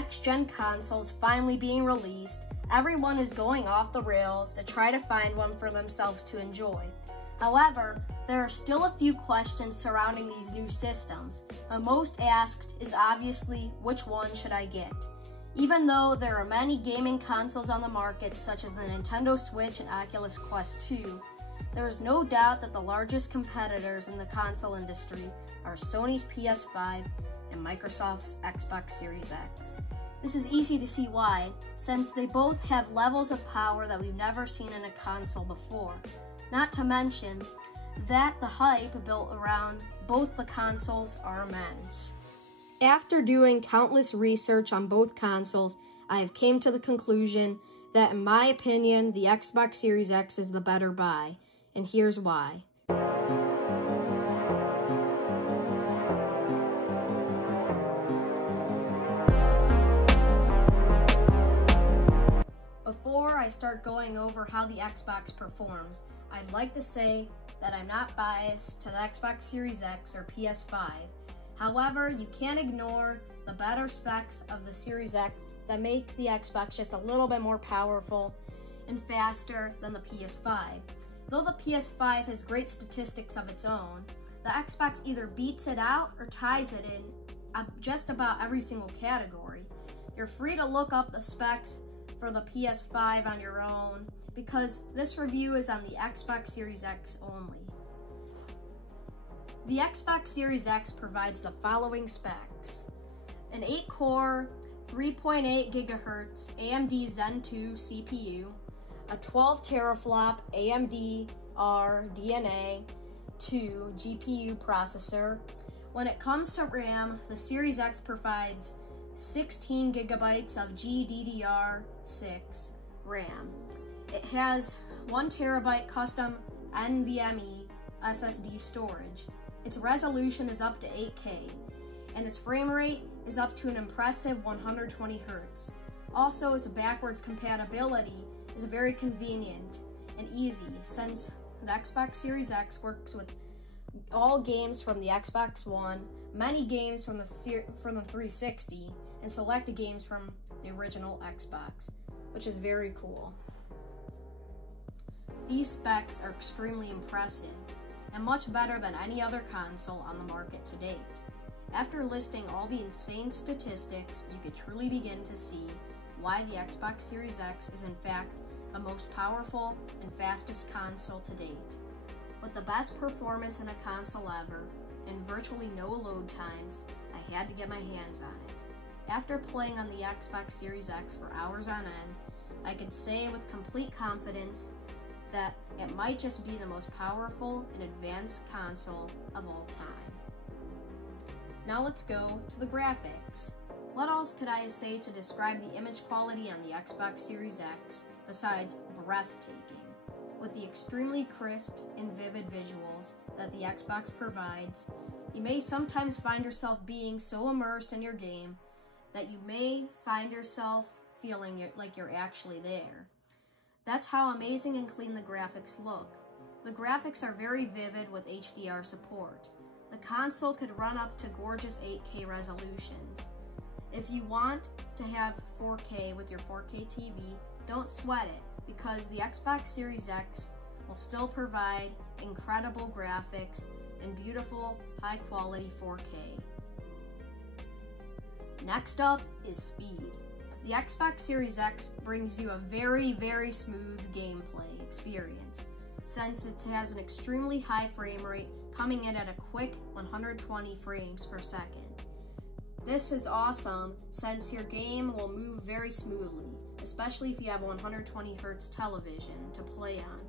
next-gen consoles finally being released, everyone is going off the rails to try to find one for themselves to enjoy. However, there are still a few questions surrounding these new systems, but most asked is obviously, which one should I get? Even though there are many gaming consoles on the market, such as the Nintendo Switch and Oculus Quest 2, there is no doubt that the largest competitors in the console industry are Sony's PS5 and Microsoft's Xbox Series X. This is easy to see why, since they both have levels of power that we've never seen in a console before. Not to mention that the hype built around both the consoles are immense. After doing countless research on both consoles, I have came to the conclusion that, in my opinion, the Xbox Series X is the better buy, and here's why. Before I start going over how the Xbox performs, I'd like to say that I'm not biased to the Xbox Series X or PS5. However, you can't ignore the better specs of the Series X that make the Xbox just a little bit more powerful and faster than the PS5. Though the PS5 has great statistics of its own, the Xbox either beats it out or ties it in just about every single category. You're free to look up the specs for the PS5 on your own, because this review is on the Xbox Series X only. The Xbox Series X provides the following specs: an 8-core, 3.8 GHz AMD Zen 2 CPU, a 12 teraflop AMD RDNA 2 GPU processor. When it comes to RAM, the Series X provides 16 gigabytes of GDDR6 RAM. It has 1 terabyte custom NVMe SSD storage. Its resolution is up to 8K, and its frame rate is up to an impressive 120 Hertz. Also, its backwards compatibility is very convenient and easy, since the Xbox Series X works with all games from the Xbox One, many games from the 360, and selected games from the original Xbox, which is very cool. These specs are extremely impressive and much better than any other console on the market to date. After listing all the insane statistics, you could truly begin to see why the Xbox Series X is in fact the most powerful and fastest console to date. With the best performance in a console ever and virtually no load times, I had to get my hands on it. After playing on the Xbox Series X for hours on end, I can say with complete confidence that it might just be the most powerful and advanced console of all time. Now let's go to the graphics. What else could I say to describe the image quality on the Xbox Series X besides breathtaking? With the extremely crisp and vivid visuals that the Xbox provides, you may sometimes find yourself being so immersed in your game that you may find yourself feeling like you're actually there. That's how amazing and clean the graphics look. The graphics are very vivid with HDR support. The console could run up to gorgeous 8K resolutions. If you want to have 4K with your 4K TV, don't sweat it, because the Xbox Series X will still provide incredible graphics and beautiful, high-quality 4K. Next up is speed. The Xbox Series X brings you a very, very smooth gameplay experience, since it has an extremely high frame rate, coming in at a quick 120 frames per second. This is awesome, since your game will move very smoothly, especially if you have a 120 Hertz television to play on,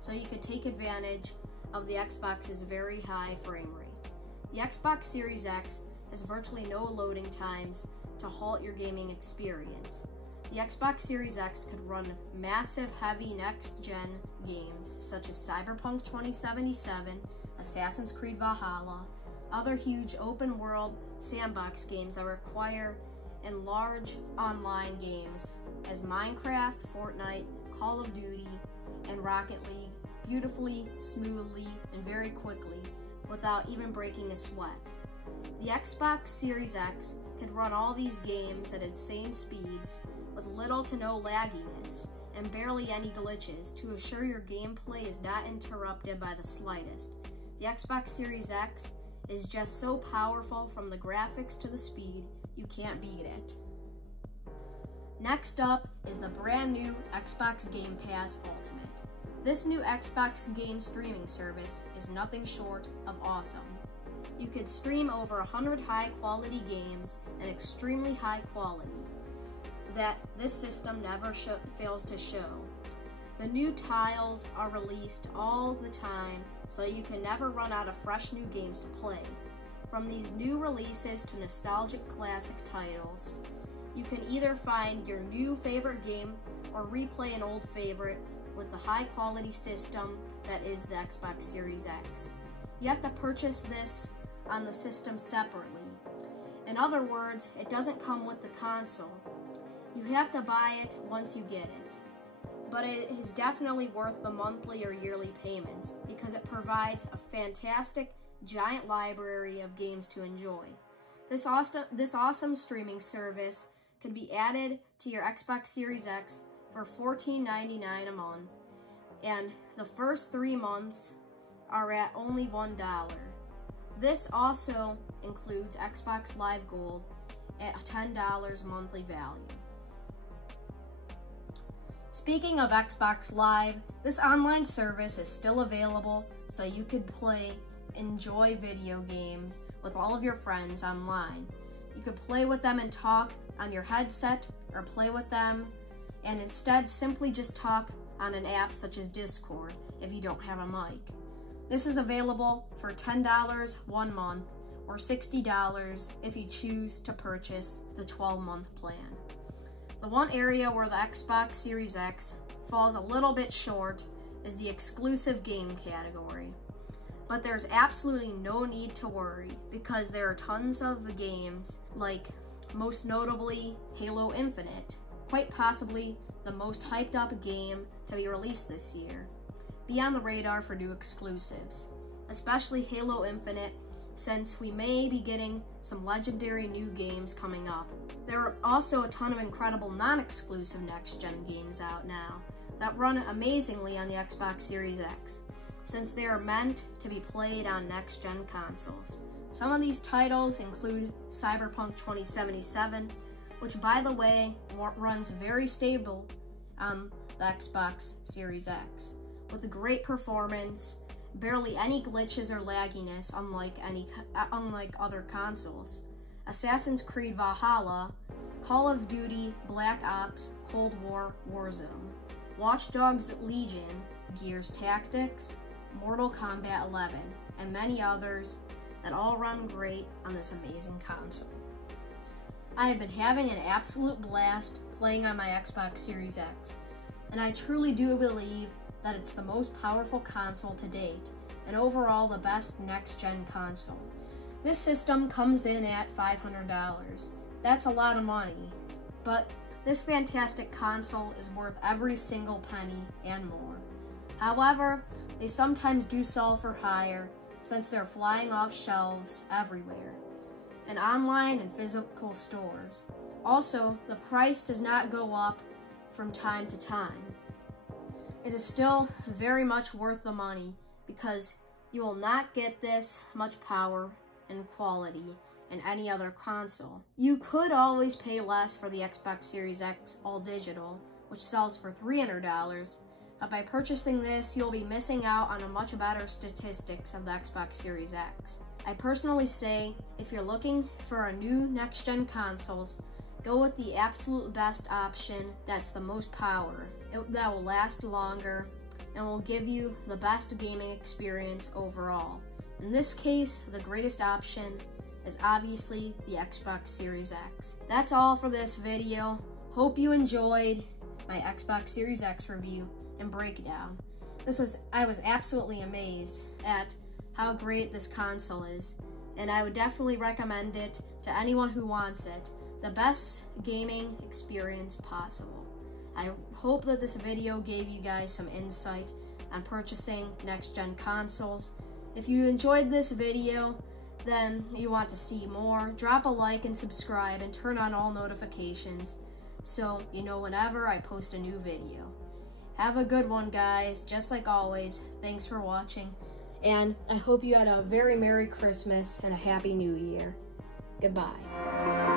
so you could take advantage of the Xbox's very high frame rate. The Xbox Series X has virtually no loading times to halt your gaming experience. The Xbox Series X could run massive, heavy next-gen games such as Cyberpunk 2077, Assassin's Creed Valhalla, other huge open-world sandbox games that require and large online games as Minecraft, Fortnite, Call of Duty, and Rocket League beautifully, smoothly, and very quickly without even breaking a sweat. The Xbox Series X can run all these games at insane speeds with little to no lagginess and barely any glitches to assure your gameplay is not interrupted by the slightest. The Xbox Series X is just so powerful from the graphics to the speed, you can't beat it. Next up is the brand new Xbox Game Pass Ultimate. This new Xbox game streaming service is nothing short of awesome. You could stream over 100 high-quality games and extremely high quality that this system never fails to show. The new titles are released all the time, so you can never run out of fresh new games to play. From these new releases to nostalgic classic titles, you can either find your new favorite game or replay an old favorite with the high-quality system that is the Xbox Series X. You have to purchase this on the system separately. In other words, it doesn't come with the console. You have to buy it once you get it. But it is definitely worth the monthly or yearly payment because it provides a fantastic giant library of games to enjoy. This awesome streaming service can be added to your Xbox Series X for $14.99 a month, and the first 3 months are at only $1. This also includes Xbox Live Gold at $10 monthly value. Speaking of Xbox Live, this online service is still available so you could enjoy video games with all of your friends online. You could play with them and talk on your headset or play with them and instead simply just talk on an app such as Discord if you don't have a mic. This is available for $10 1 month or $60 if you choose to purchase the 12-month plan. The one area where the Xbox Series X falls a little bit short is the exclusive game category. But there's absolutely no need to worry because there are tons of games, like most notably Halo Infinite, quite possibly the most hyped up game to be released this year. Be on the radar for new exclusives, especially Halo Infinite, since we may be getting some legendary new games coming up. There are also a ton of incredible non-exclusive next-gen games out now that run amazingly on the Xbox Series X, since they are meant to be played on next-gen consoles. Some of these titles include Cyberpunk 2077, which by the way runs very stable on the Xbox Series X, with a great performance, barely any glitches or lagginess unlike other consoles. Assassin's Creed Valhalla, Call of Duty Black Ops Cold War Warzone, Watch Dogs Legion, Gears Tactics, Mortal Kombat 11, and many others that all run great on this amazing console. I have been having an absolute blast playing on my Xbox Series X, and I truly do believe that it's the most powerful console to date, and overall the best next-gen console. This system comes in at $500. That's a lot of money, but this fantastic console is worth every single penny and more. However, they sometimes do sell for higher since they're flying off shelves everywhere, and online and physical stores. Also, the price does not go up from time to time. It is still very much worth the money because you will not get this much power and quality in any other console. You could always pay less for the Xbox Series X All Digital, which sells for $300, but by purchasing this, you'll be missing out on a much better statistics of the Xbox Series X. I personally say, if you're looking for a new next-gen consoles, go with the absolute best option that's the most power, that will last longer, and will give you the best gaming experience overall. In this case, the greatest option is obviously the Xbox Series X. That's all for this video. Hope you enjoyed my Xbox Series X review and breakdown. I was absolutely amazed at how great this console is, and I would definitely recommend it to anyone who wants it. The best gaming experience possible. I hope that this video gave you guys some insight on purchasing next-gen consoles. If you enjoyed this video, then you want to see more, drop a like and subscribe and turn on all notifications so you know whenever I post a new video. Have a good one, guys. Just like always, thanks for watching, and I hope you had a very Merry Christmas and a Happy New Year. Goodbye.